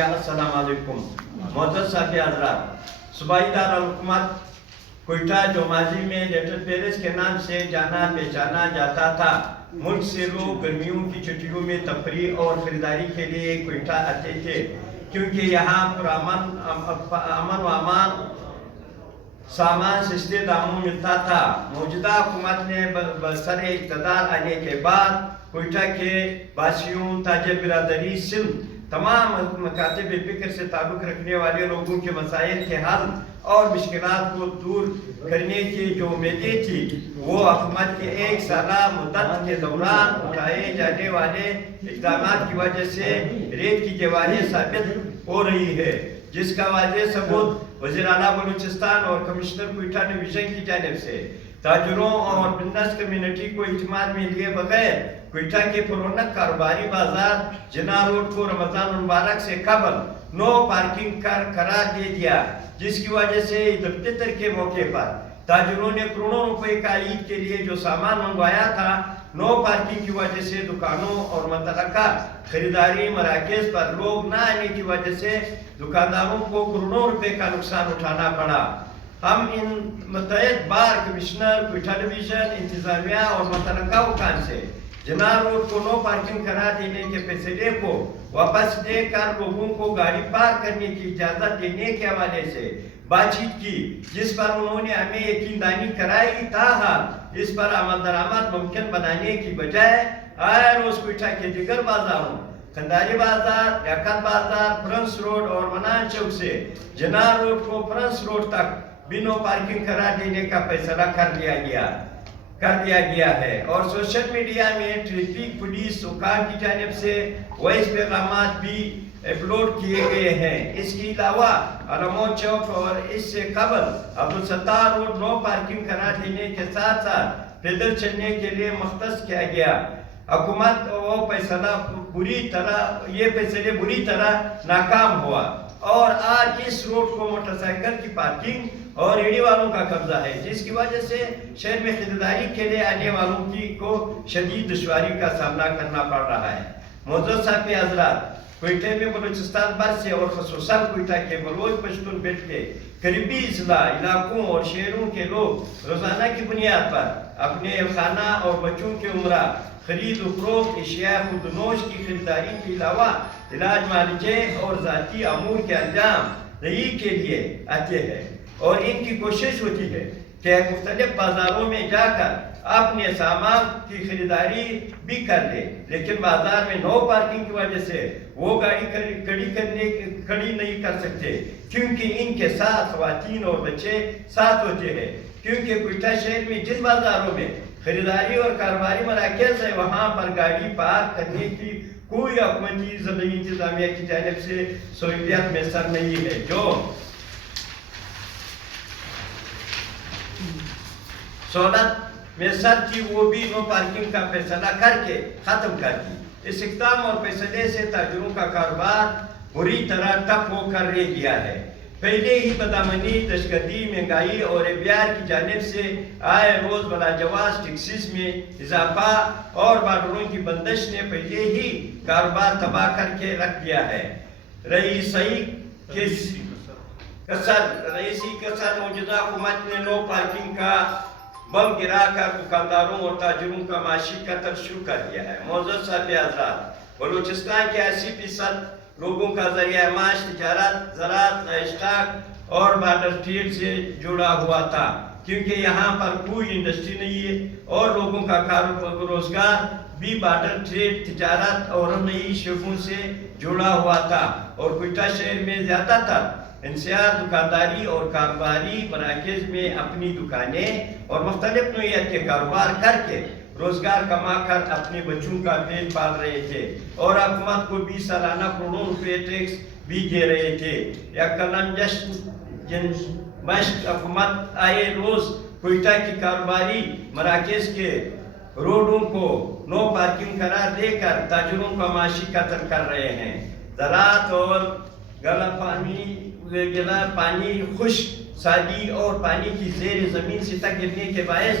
Media, السلام علیکم۔ معزز صاحب حضرات، صوبائی دارالحکومت کوئٹہ جو ماضی میں لٹل پیرس کے نام سے جانا پہچانا جاتا تھا، ملک سے لوگ گرمیوں کی چھٹیوں میں تفریح اور خریداری کے لیے کوئٹہ آتے تھے، کیونکہ یہاں امن و امان سامان سستے داموں ملتا تھا۔ موجودہ حکومت نے برسر اقتدار آنے کے بعد کوئٹہ کے باشیوں، تاجر برادری سندھ، تمام مکاتب فکر سے تعلق رکھنے والے لوگوں کے مسائل کے حل اور مشکلات کو دور کرنے کی جو امیدیں تھی، وہ حکومت کے ایک سالہ مدت کے دوران اٹھائے جانے والے اقدامات کی وجہ سے ریت کی دیواریں ثابت ہو رہی ہے، جس کا واضح ثبوت وزیر اعلیٰ بلوچستان اور کمشنر کوئٹہ ڈویژن کی جانب سے تاجروں اور بزنس کمیونٹی کو اعتماد میں لیے بغیر کوئٹہ کے پرونق کاروباری بازار جناح روڈ کو رمضان المبارک سے قبل نو پارکنگ قرار دے دیا، جس کی وجہ سے عید الفطر کے موقع پر تاجروں نے کروڑوں روپے کا عید کے لیے جو سامان منگوایا تھا، نو پارکنگ کی وجہ سے دکانوں اور متعلقہ خریداری مراکز پر لوگ نہ آنے کی وجہ سے دکانداروں کو کروڑوں روپے کا نقصان اٹھانا پڑا۔ ہم ان متعدد بار کمشنر، کوئٹہ ڈویژن، انتظامیہ اور متعلقہ حکام سے جناح روڈ کو نو پارکنگ قرار دینے کے فیصلے کو واپس لے کر لوگوں کو گاڑی پارک کرنے کی اجازت دینے کے حوالے سے بات چیت کی، جس پر انہوں نے ہمیں یقین دہانی کرائی، تاحال اس پر عمل درآمد ممکن بنانے کی بجائے آئے روز کوئٹہ کے دیگر بازاروں، کنداری بازار، لیاقت بازار، پرنس روڈ اور منان چوک سے جناح روڈ کو پرنس روڈ تک بھی نو پارکنگ قرار دینے کا فیصلہ کر دیا گیا ہے، اور سوشل میڈیا میں ٹریفک پولیس حکام کی جانب سے وائس پیغامات بھی اپلوڈ کیے گئے ہیں۔ اس کے علاوہ علمود چوک اور اس سے قبل عبدالستار روڈ نو پارکنگ قرار دینے کے ساتھ ساتھ پیدل چلنے کے لیے مختص کیا گیا۔ حکومت یہ فیصلے بری طرح ناکام ہوا، اور آج اس روڈ کو موٹر سائیکل کی پارکنگ اور ریڑھی والوں کا قبضہ ہے، جس کی وجہ سے شہر میں خریداری کے لیے آنے والوں کو شدید دشواری کا سامنا کرنا پڑ رہا ہے۔ معزز صاحب حضرات، کوئٹہ میں بلوچستان بھر سے اور خصوصاً کوئٹہ کے بلوچ پشتون بیلٹ کے قریبی اضلاع علاقوں اور شہروں کے لوگ روزانہ کی بنیاد پر اپنے خانہ اور بچوں کے عمرہ، خرید و فروخت، اشیاء خود نوش کی خریداری کے علاوہ علاج معالجے اور ذاتی امور کے انجام دہی کے لیے آتے ہیں، اور ان کی کوشش ہوتی ہے کہ مختلف بازاروں میں جا کر اپنے سامان کی خریداری بھی کر لے، لیکن بازار میں نو پارکنگ کی وجہ سے وہ گاڑی کھڑی نہیں کر سکتے، کیونکہ ان کے ساتھ خواتین اور بچے ساتھ ہوتے ہیں، کیونکہ کوئٹہ شہر میں جن بازاروں میں خریداری اور کاروباری مراکز ہے، وہاں پر گاڑی پارک کرنے کی کوئی حکومتی زمینی انتظامیہ کی جانب سے سہولت میسر نہیں ہے۔ جو سہولت میسر تھی وہ بھی نو پارکنگ کا فیصلہ کر کے ختم کر دی۔ اس اقدام اور فیصلے سے تاجروں کا کاروبار بری طرح ٹپ ہو کر رہ گیا ہے۔ پہلے ہی بدامنی، دہشتگردی، مہنگائی اور ایبیار کی جانب سے آئے روز بلاجواز ٹیکسز میں اضافہ اور بارڈروں کی بندش نے پہلے ہی کاروبار تباہ کر کے رکھ دیا ہے۔ رئیسی کسر موجودہ حکومت نے نو پارکنگ کا بم گرا کر دکانداروں اور تاجروں کا معاشی قتل شروع کر دیا ہے۔ معزز صاحب حضرات، بلوچستان کے 80% لوگوں کا ذریعہ معاش تجارت، زراعت، اسٹاک اور بارڈر ٹریڈ سے جڑا ہوا تھا، کیونکہ یہاں پر کوئی انڈسٹری نہیں ہے، اور لوگوں کا روزگار بھی بارڈر ٹریڈ، تجارت اور نئی شعبوں سے جڑا ہوا تھا، اور کوئٹہ شہر میں زیادہ تر انحصار دکانداری اور کاروباری مراکز میں اپنی دکانیں اور مختلف نوعیت کے کاروبار کر کے روزگار کما کر اپنے بچوں کا پیٹ پال رہے تھے، اور حکومت کو بھی سالانہ کروڑوں روپے ٹیکس بھی دے رہے تھے۔ یا قلم مشق حکومت آئے روز کوئٹہ کی کاروباری مراکز کے روڈوں کو نو پارکنگ قرار دے کر تاجروں کا معاشی قتل کر رہے ہیں۔ زراعت اور گلا پانی، خشک سالی اور پانی کی زیر زمین سطح گرنے کے باعث